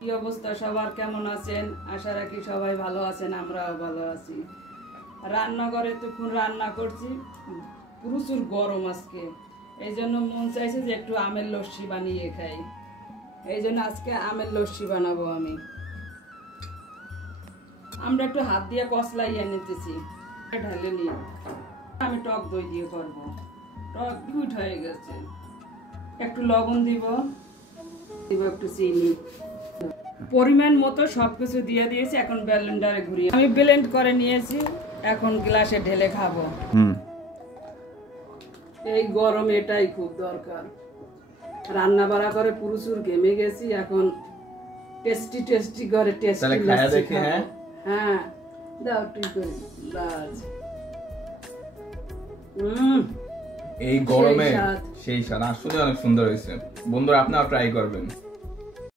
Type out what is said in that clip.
কি অবস্থা সবার, কেমন আছেন? আশা রাখি সবাই ভালো আছেন, আমরাও ভালো আছি। রান্নাঘরে তখন রান্না করছি, প্রচুর গরম আজকে, এই জন্য মন চাইছে যে একটু আমের লস্যি বানিয়ে খাই। এই জন্য আজকে আমের লস্যি বানাবো আমি। আমরা একটু হাত দিয়ে কচলাইয়ে নিতেছি, ঢালে নিয়ে আমি টক দই দিয়ে করবো। টক গুড হয়ে গেছে, একটু লবণ দিব, একটু চিনি, পরিমাণ মতো সবকিছু দিয়ে দিয়েছি। এখন ব্লেন্ডারে ঘুরিয়ে আমি ব্লেন্ড করে নিয়েছি, এখন গ্লাসে ঢেলে খাবো। এই গরম এটাই খুব দরকার। রান্না বাড়া করে প্রচুর ঘেমে গেছি, এখন টেস্টি টেস্টি করে টেস্টি লাগছে। হ্যাঁ দাও ঠিক করে বাস। এই গরমে সেই স্বাদ আসলে অনেক সুন্দর হয়েছে। বন্ধুরা আপনারা ট্রাই করবেন।